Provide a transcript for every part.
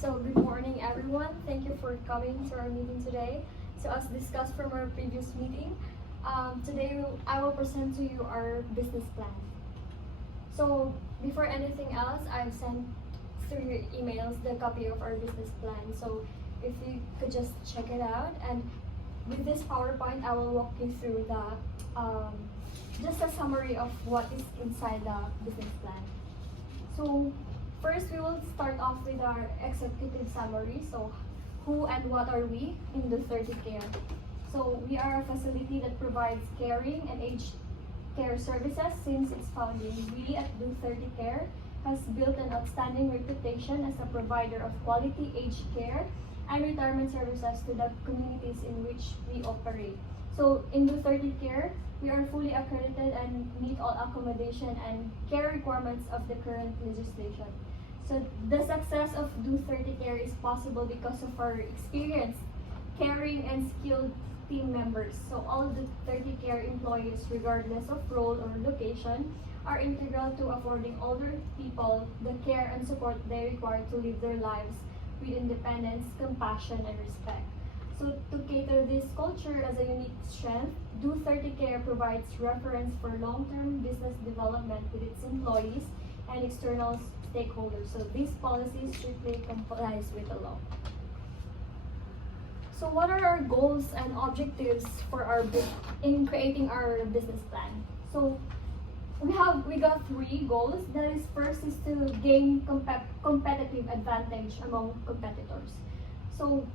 So good morning everyone. Thank you for coming to our meeting today. So as discussed from our previous meeting, today I will present to you our business plan. So before anything else, I've sent through your emails the copy of our business plan. So if you could just check it out, and with this PowerPoint, I will walk you through the just a summary of what is inside the business plan. So first, we will start off with our executive summary. So who and what are we in DU30Care? So we are a facility that provides caring and aged care services since its founding. We at DU30Care has built an outstanding reputation as a provider of quality aged care and retirement services to the communities in which we operate. So in DU30Care, we are fully accredited and meet all accommodation and care requirements of the current legislation. So the success of DU30Care is possible because of our experienced, caring, and skilled team members. So all the DU30Care employees, regardless of role or location, are integral to affording older people the care and support they require to live their lives with independence, compassion, and respect. So to cater this culture as a unique strength, DU30Care provides reference for long-term business development with its employees and external stakeholders. So these policies strictly complies with the law. So what are our goals and objectives for in creating our business plan? So we got 3 goals. That is, first is to gain competitive advantage among competitors. So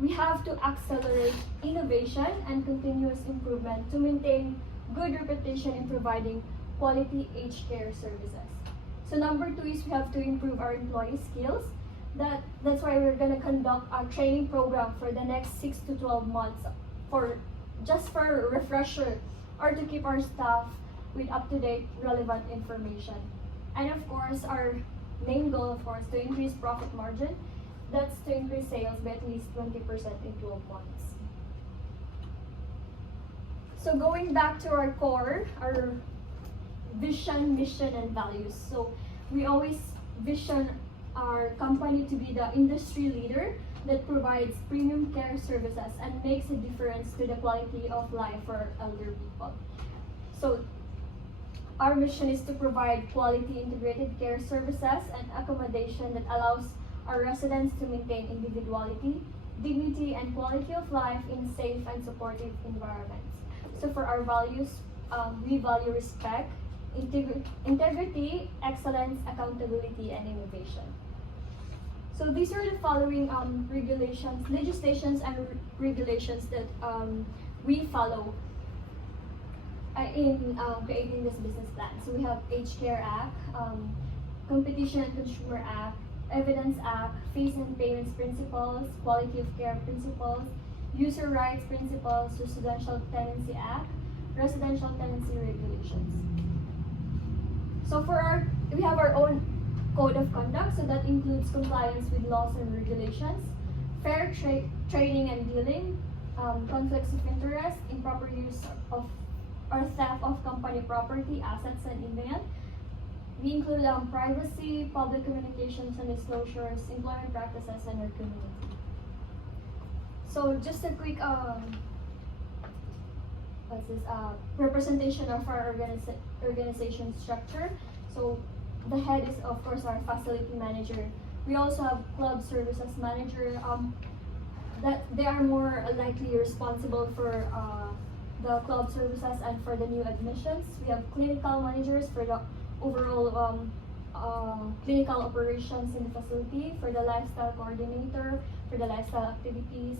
we have to accelerate innovation and continuous improvement to maintain good reputation in providing quality aged care services. So number 2 is we have to improve our employee skills. That's why we're going to conduct our training program for the next 6 to 12 months for a refresher or to keep our staff with up-to-date relevant information. And of course, our main goal, of course, to increase profit margin. That's to increase sales by at least 20% in 12 months. So going back to our core, our vision, mission, and values. So we always vision our company to be the industry leader that provides premium care services and makes a difference to the quality of life for elder people. So our mission is to provide quality integrated care services and accommodation that allows our residents to maintain individuality, dignity, and quality of life in safe and supportive environments. So for our values, we value respect, integrity, excellence, accountability, and innovation. So these are the following legislations and regulations that we follow in creating this business plan. So we have Aged Care Act, Competition and Consumer Act, Evidence Act, Fees and Payments Principles, Quality of Care Principles, User Rights Principles, Residential Tenancy Act, Residential Tenancy Regulations. So we have our own code of conduct, so that includes compliance with laws and regulations, fair trading and dealing, conflicts of interest, improper use of or theft of company property, assets, and event. We include privacy, public communications and disclosures, employment practices, and our community. So just a quick representation of our organization structure. So the head is, of course, our facility manager. We also have club services manager. That they are more likely responsible for the club services and for the new admissions. We have clinical managers for the overall clinical operations in the facility, for the lifestyle coordinator, for the lifestyle activities,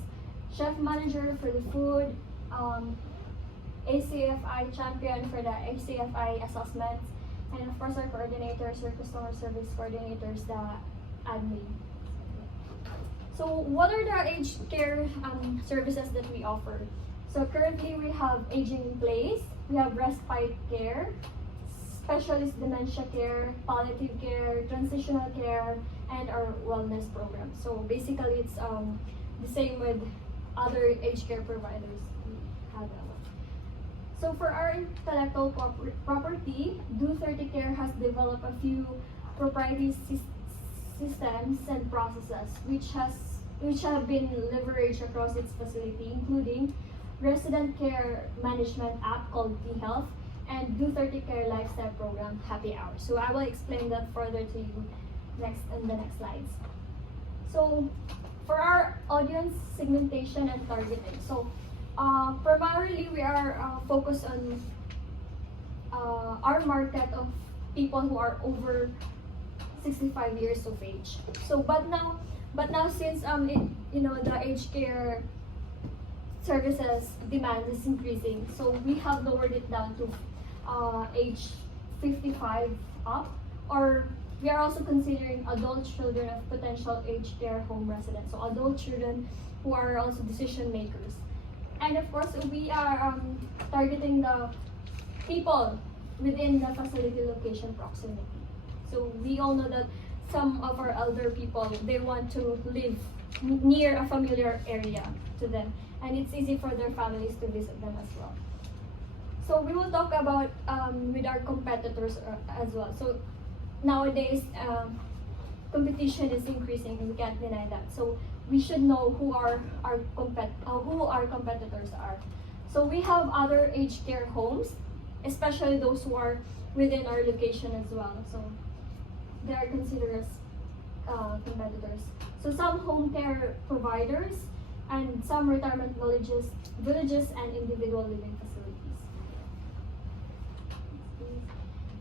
chef manager for the food, ACFI champion for the ACFI assessments, and of course our coordinators, our customer service coordinators, the admin. So what are the aged care services that we offer? So currently we have aging in place, we have respite care, specialist dementia care, palliative care, transitional care, and our wellness program. So basically it's the same with other aged care providers. We have that one. So for our intellectual property, DU30Care has developed a few proprietary systems and processes which have been leveraged across its facility, including resident care management app called D-Health and DU30Care lifestyle program Happy Hour. So I will explain that further to you next in the next slides. So for our audience segmentation and targeting, so primarily we are focused on our market of people who are over 65 years of age. So but now since the aged care services demand is increasing, so we have lowered it down to age 55 up, or we are also considering adult children of potential aged care home residents, so adult children who are also decision makers. And of course, we are targeting the people within the facility location proximity. So we all know that some of our elder people, they want to live near a familiar area to them, and it's easy for their families to visit them as well. So we will talk about with our competitors as well. So nowadays, competition is increasing, and we can't deny that. So we should know who our competitors are. So we have other aged care homes, especially those who are within our location as well. So they are considered as competitors. So some home care providers and some retirement villages and individual living facilities.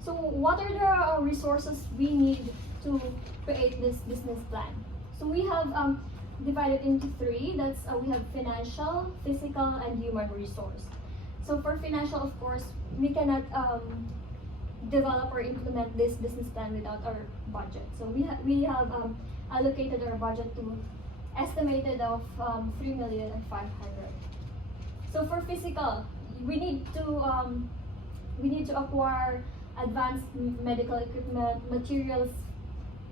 So what are the resources we need to create this business plan? So we have divided into three. That's we have financial, physical, and human resource. So for financial, of course, we cannot develop or implement this business plan without our budget. So we have allocated our budget to estimated of 3,500,000. So for physical, we need to acquire advanced medical equipment, materials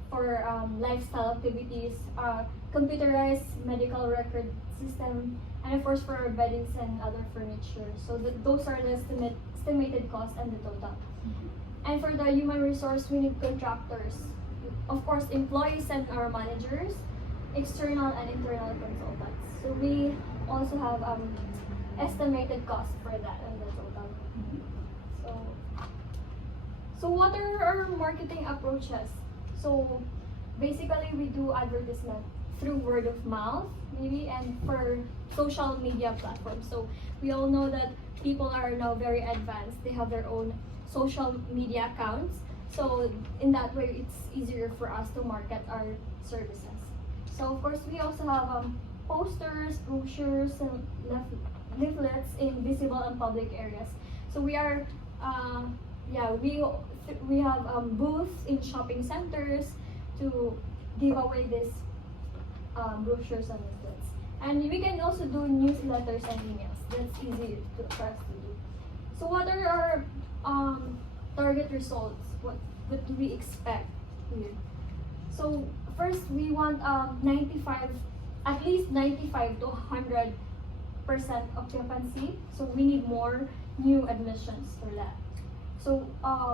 for lifestyle activities, computerized medical record system, and of course for our beddings and other furniture. So those are the estimated cost and the total. And for the human resource, we need contractors, of course employees and our managers, external and internal consultants. So we also have estimated cost for that and the total. So what are our marketing approaches? So basically we do advertisement through word of mouth maybe, and for social media platforms. So we all know that people are now very advanced. They have their own social media accounts. So in that way, it's easier for us to market our services. So of course, we also have posters, brochures, and leaflets in visible and public areas. So we are, we have booths in shopping centers to give away these brochures and leaflets. And we can also do newsletters and emails. That's easy for us to do. So what are our target results? What do we expect here? So first, we want at least 95 to 100% occupancy. So we need more new admissions for that. So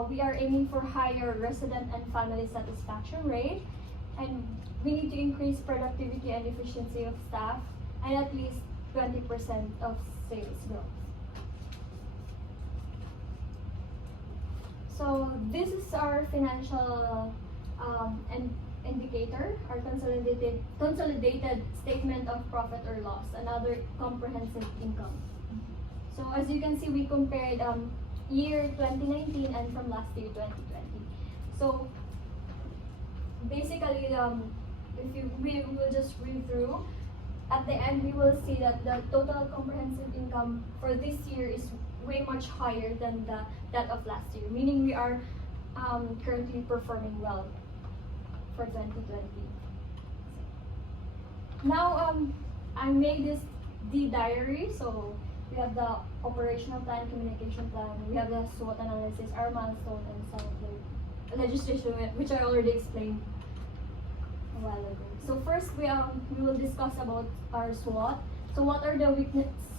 we are aiming for higher resident and family satisfaction rate, and we need to increase productivity and efficiency of staff, and at least 20% of sales growth. So this is our financial indicator, our consolidated statement of profit or loss, and other comprehensive income. So as you can see, we compared year 2019 and from last year 2020. So basically, we will just read through. At the end, we will see that the total comprehensive income for this year is way much higher than that of last year, meaning we are currently performing well for 2020. Now, I made this diary. So we have the operational plan, communication plan, we have the SWOT analysis, our milestone, and some of the legislation which I already explained a while ago. So first, we will discuss about our SWOT. So what are the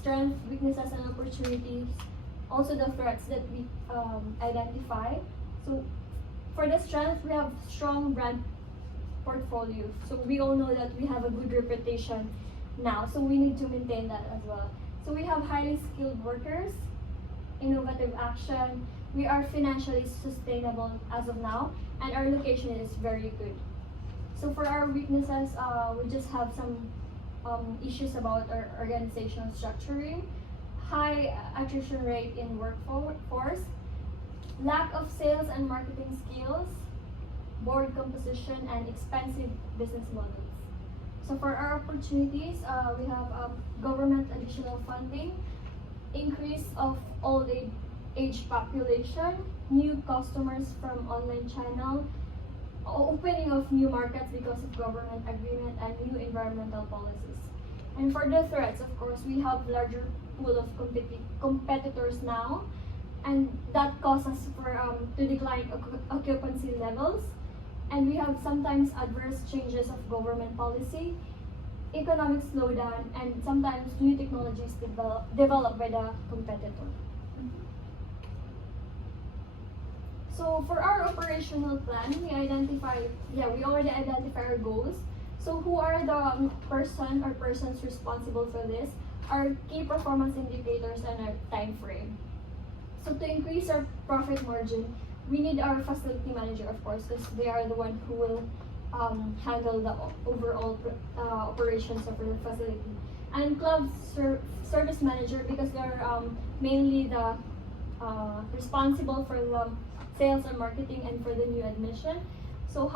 strengths, weaknesses, and opportunities? Also the threats that we identify. So for the strength, we have strong brand portfolio. So we all know that we have a good reputation now, so we need to maintain that as well. So we have highly skilled workers, innovative action, we are financially sustainable as of now, and our location is very good. So for our weaknesses, we just have some issues about our organizational structuring, high attrition rate in workforce, lack of sales and marketing skills, board composition, and expensive business models. So for our opportunities, we have government additional funding, increase of old age population, new customers from online channel, opening of new markets because of government agreement, and new environmental policies. And for the threats, of course, we have larger pool of competitors now, and that causes for to decline occupancy levels. And we have sometimes adverse changes of government policy, economic slowdown, and sometimes new technologies developed by the competitor. So for our operational plan, we already identify our goals. So who are the persons responsible for this? Our key performance indicators and our time frame. So to increase our profit margin, we need our facility manager, of course, because they are the one who will handle the overall operations of the facility. And club service manager, because they're mainly the responsible for the sales and marketing and for the new admission. So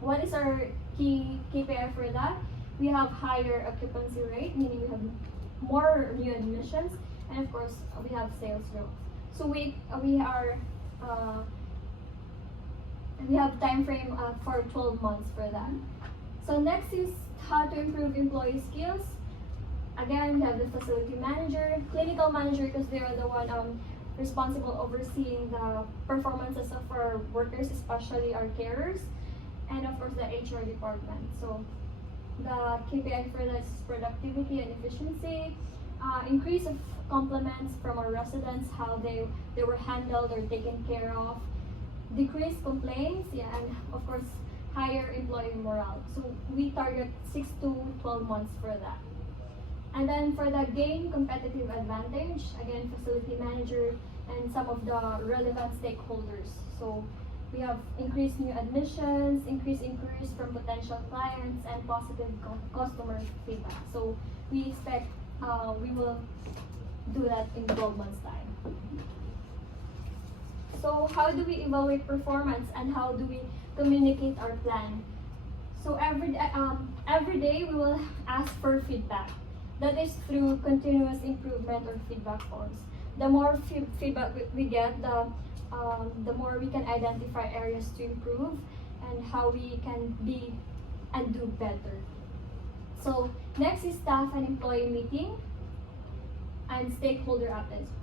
what is our key KPI for that? We have higher occupancy rate, meaning we have more new admissions, and of course we have sales growth. So we have time frame for 12 months for that. So next is how to improve employee skills. Again, we have the facility manager, clinical manager, because they are the one responsible overseeing the performances of our workers, especially our carers, and of course the HR department. So the KPI for that is productivity and efficiency, increase of compliments from our residents, how they were handled or taken care of, decreased complaints, and of course higher employee morale. So we target 6 to 12 months for that. And then for the gain competitive advantage, again, facility manager and some of the relevant stakeholders. So we have increased new admissions, increased inquiries from potential clients, and positive customer feedback. So we expect we will do that in 12 months' time. So how do we evaluate performance and how do we communicate our plan? So every day we will ask for feedback. That is through continuous improvement or feedback forms. The more feedback we get, the more we can identify areas to improve and how we can be and do better. So next is staff and employee meeting and stakeholder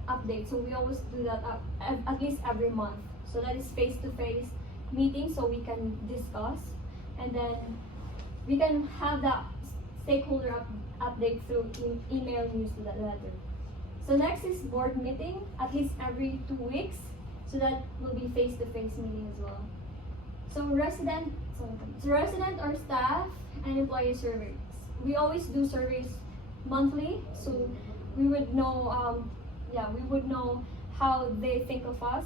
updates. So we always do that at least every month. So that is face-to-face meeting, so we can discuss, and then we can have the stakeholder update through email newsletter. So next is board meeting, at least every 2 weeks. So that will be face-to-face meeting as well. So resident or staff and employee surveys. We always do surveys monthly, so we would know how they think of us.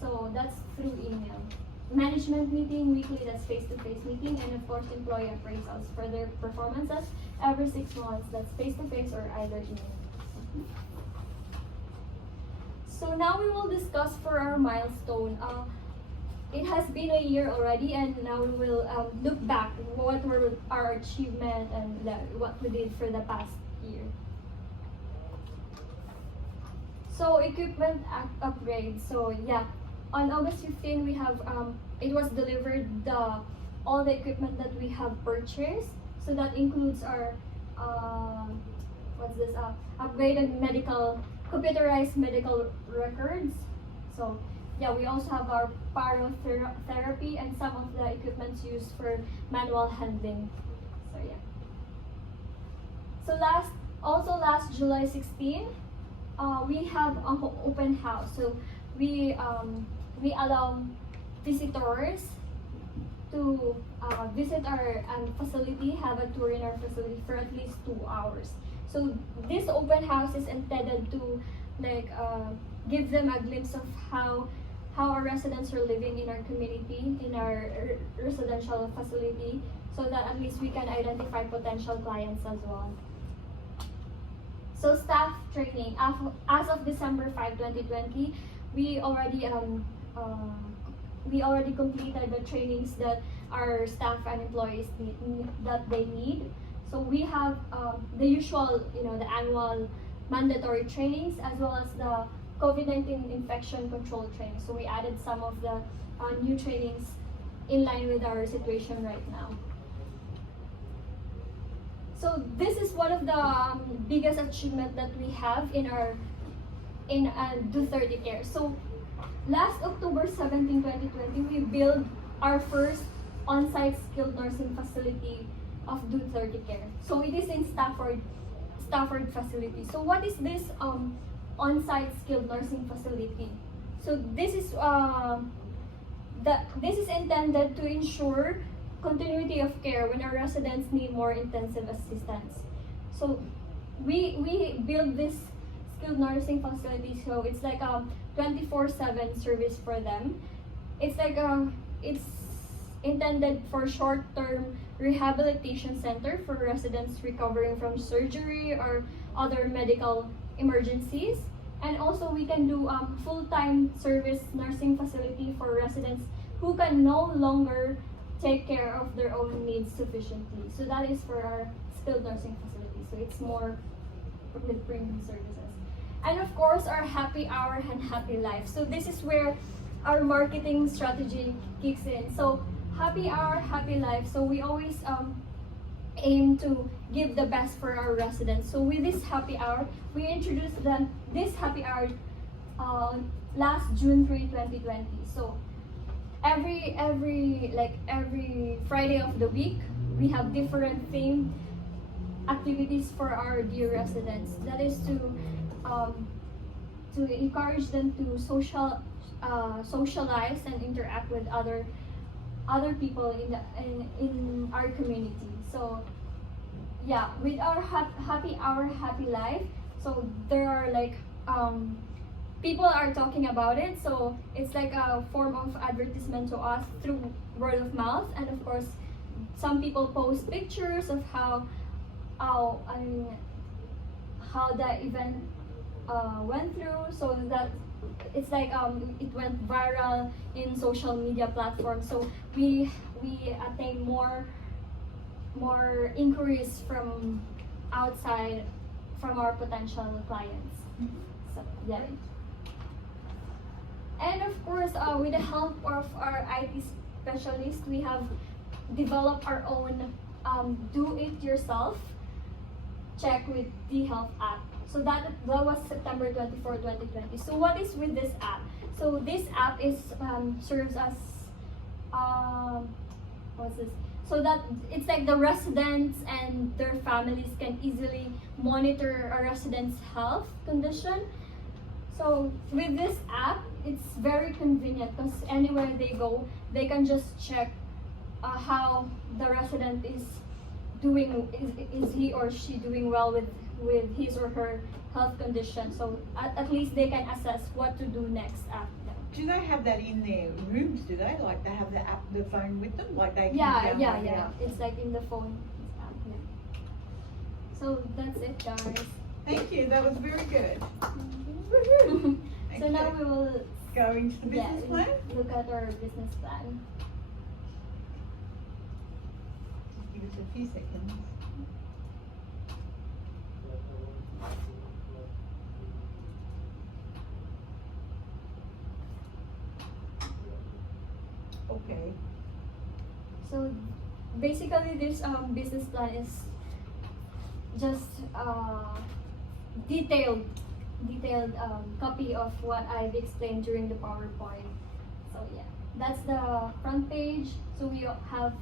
So that's through email. Management meeting weekly, that's face-to-face meeting, and of course employee appraisals for their performances every 6 months, that's face-to-face or either email. So now we will discuss for our milestone. It has been a year already, and now we will look back what were our achievement and what we did for the past year. So equipment upgrade. So yeah, on August 15 we have it was delivered all the equipment that we have purchased. So that includes our upgraded computerized medical records. So yeah, we also have our pyrotherapy and some of the equipments used for manual handling. So yeah. So last July 16, we have an open house. So we allow visitors to to visit our facility, have a tour in our facility for at least 2 hours. So this open house is intended to like give them a glimpse of how our residents are living in our community, in our residential facility, so that at least we can identify potential clients as well. So staff training, as of December 5, 2020, we already completed the trainings that our staff and employees need. So we have the usual, the annual mandatory trainings, as well as the COVID-19 infection control training. So we added some of the new trainings in line with our situation right now. So this is one of the biggest achievement that we have in DU30Care. So last October 17, 2020, we built our first on-site skilled nursing facility of DU30Care. So it is in Stafford facility. So what is this on-site skilled nursing facility? So this is intended to ensure continuity of care when our residents need more intensive assistance. So we build this skilled nursing facility, so it's like a 24/7 service for them. It's like it's intended for short-term rehabilitation center for residents recovering from surgery or other medical emergencies. And also we can do full-time service nursing facility for residents who can no longer take care of their own needs sufficiently. So that is for our skilled nursing facility. So it's more with premium services. And of course, our happy hour and happy life. So this is where our marketing strategy kicks in. So happy hour, happy life. So we always aim to give the best for our residents. So with this happy hour, we introduced this happy hour last June 3, 2020. So every Friday of the week, we have different themed activities for our dear residents. That is to encourage them to socialize and interact with other people in our community. So yeah, with our happy hour, happy life. So there are like people are talking about it. So it's like a form of advertisement to us through word of mouth, and of course, some people post pictures of how the event went through. So that it's like it went viral in social media platforms. So we attain more inquiries from outside, from our potential clients. So yeah. And of course, with the help of our IT specialists, we have developed our own do-it-yourself check with the health app. So that was September 24, 2020. So what is with this app? So this app is serves as what's this? So that it's like the residents and their families can easily monitor a resident's health condition. So with this app, it's very convenient because anywhere they go, they can just check how the resident is doing. Is he or she doing well with his or her health condition? So at least they can assess what to do next after. Do they have that in their rooms? Do they they have the app, the phone with them? Like they can yeah. It's like in the phone app. Yeah. So that's it, guys. Thank you. That was very good. So now we will go into the business plan. Look at our business plan. Just give us a few seconds. Okay. So basically, this business plan is just detailed copy of what I've explained during the PowerPoint. So yeah, that's the front page. So we have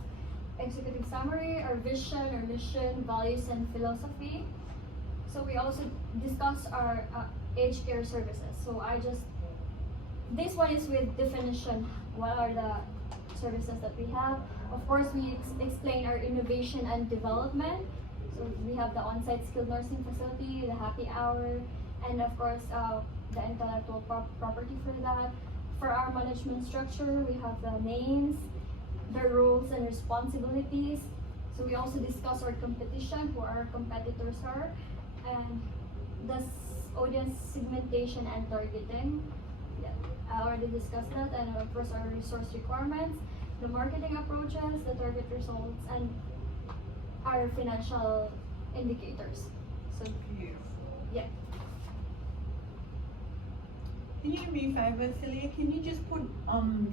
executive summary, our vision, our mission, values, and philosophy. So we also discuss our aged care services. So this one is with definition. What are the services that we have. Of course, we explain our innovation and development. So we have the on-site skilled nursing facility, the happy hour, and of course, the intellectual property for that. For our management structure, we have the names, their roles and responsibilities. So we also discuss our competition, who our competitors are, and the audience segmentation and targeting. Yeah, I already discussed that, and of course our resource requirements, the marketing approaches, the target results, and our financial indicators. So Beautiful. yeah. Can you do me a favour, Celia? Can you just put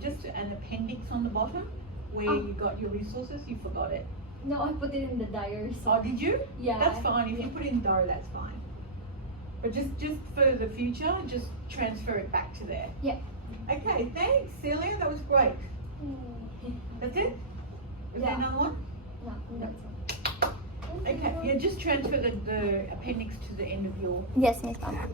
just an appendix on the bottom where Oh. you got your resources? You forgot it. No, I put it in the diary. So Oh, did you? yeah. That's fine. If yeah. you put it in Doro, that's fine. But just for the future, just transfer it back to there. Yeah. Okay, thanks, Celia. That was great. That's it? Is there Yeah. another one? No, that's all. Okay, yeah, just transfer the appendix to the end of your Yes, Miss Ma'am.